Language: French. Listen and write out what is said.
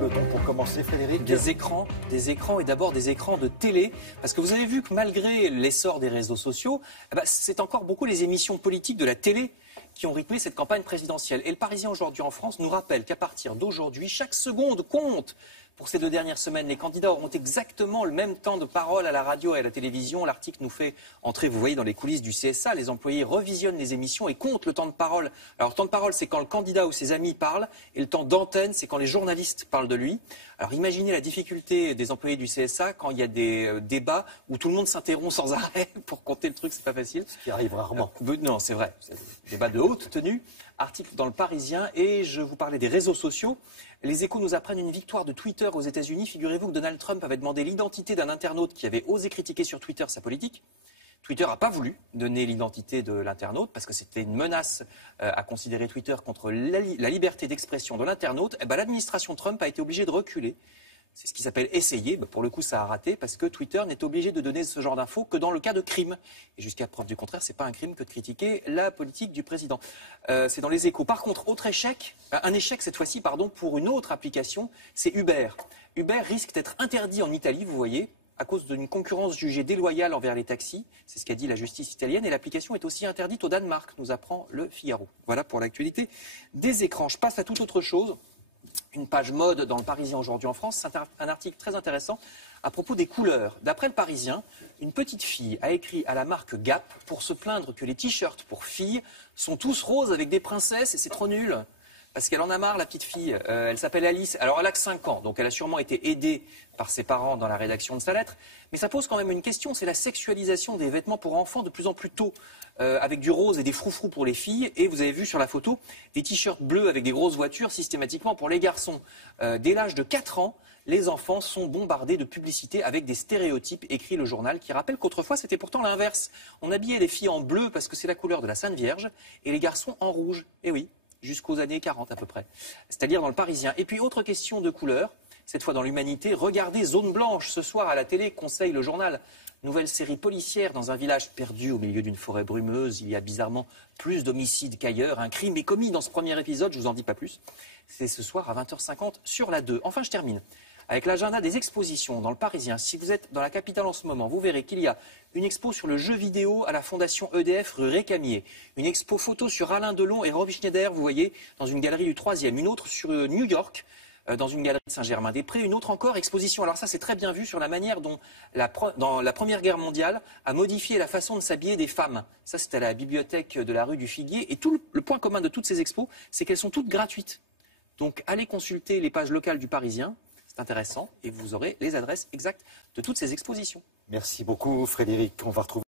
parle-t-on pour commencer, Frédéric? Des écrans et d'abord des écrans de télé. Parce que vous avez vu que malgré l'essor des réseaux sociaux, c'est encore beaucoup les émissions politiques de la télé qui ont rythmé cette campagne présidentielle. Et le Parisien aujourd'hui en France nous rappelle qu'à partir d'aujourd'hui, chaque seconde compte. Pour ces 2 dernières semaines, les candidats auront exactement le même temps de parole à la radio et à la télévision. L'article nous fait entrer, vous voyez, dans les coulisses du CSA. Les employés revisionnent les émissions et comptent le temps de parole. Alors, le temps de parole, c'est quand le candidat ou ses amis parlent. Et le temps d'antenne, c'est quand les journalistes parlent de lui. Alors, imaginez la difficulté des employés du CSA quand il y a des débats où tout le monde s'interrompt sans arrêt pour compter le truc. C'est pas facile. Ce qui arrive rarement. Non, c'est vrai. C'est un débat de haute tenue. Article dans le Parisien. Et je vous parlais des réseaux sociaux. Les Échos nous apprennent une victoire de Twitter aux États-Unis. Figurez-vous que Donald Trump avait demandé l'identité d'un internaute qui avait osé critiquer sur Twitter sa politique. Twitter n'a pas voulu donner l'identité de l'internaute parce que c'était une menace à considérer Twitter contre la liberté d'expression de l'internaute. L'administration Trump a été obligée de reculer. C'est ce qui s'appelle essayer. Pour le coup, ça a raté parce que Twitter n'est obligé de donner ce genre d'infos que dans le cas de crime. Et jusqu'à preuve du contraire, ce n'est pas un crime que de critiquer la politique du président. C'est dans les Échos. Par contre, autre échec, un échec cette fois-ci, pour une autre application, c'est Uber. Uber risque d'être interdit en Italie, vous voyez, à cause d'une concurrence jugée déloyale envers les taxis. C'est ce qu'a dit la justice italienne. Et l'application est aussi interdite au Danemark, nous apprend le Figaro. Voilà pour l'actualité des écrans. Je passe à toute autre chose. Une page mode dans le Parisien aujourd'hui en France. C'est un article très intéressant à propos des couleurs. D'après le Parisien, une petite fille a écrit à la marque Gap pour se plaindre que les t-shirts pour filles sont tous roses avec des princesses et c'est trop nul. Parce qu'elle en a marre, la petite fille. Elle s'appelle Alice. Alors, elle a que 5 ans, donc elle a sûrement été aidée par ses parents dans la rédaction de sa lettre. Mais ça pose quand même une question, c'est la sexualisation des vêtements pour enfants de plus en plus tôt, avec du rose et des froufrous pour les filles. Et vous avez vu sur la photo des t-shirts bleus avec des grosses voitures systématiquement pour les garçons. Dès l'âge de 4 ans, les enfants sont bombardés de publicités avec des stéréotypes, écrit le journal, qui rappelle qu'autrefois c'était pourtant l'inverse. On habillait les filles en bleu parce que c'est la couleur de la Sainte Vierge, et les garçons en rouge. Et oui. Jusqu'aux années 40 à peu près, c'est-à-dire dans le Parisien. Et puis autre question de couleur, cette fois dans l'Humanité, regardez Zone Blanche ce soir à la télé, conseille le journal. Nouvelle série policière dans un village perdu au milieu d'une forêt brumeuse. Il y a bizarrement plus d'homicides qu'ailleurs. Un crime est commis dans ce premier épisode, je ne vous en dis pas plus. C'est ce soir à 20h50 sur la 2. Enfin, je termine avec l'agenda des expositions dans le Parisien. Si vous êtes dans la capitale en ce moment, vous verrez qu'il y a une expo sur le jeu vidéo à la Fondation EDF rue Récamier. Une expo photo sur Alain Delon et Rob Schneider, vous voyez, dans une galerie du 3e. Une autre sur New York, dans une galerie de Saint-Germain-des-Prés. Une autre encore, exposition, alors ça c'est très bien vu, sur la manière dont dans la Première Guerre mondiale a modifié la façon de s'habiller des femmes. Ça c'est à la bibliothèque de la rue du Figuier. Et tout le point commun de toutes ces expos, c'est qu'elles sont toutes gratuites. Donc allez consulter les pages locales du Parisien. C'est intéressant et vous aurez les adresses exactes de toutes ces expositions. Merci beaucoup, Frédéric. On va retrouver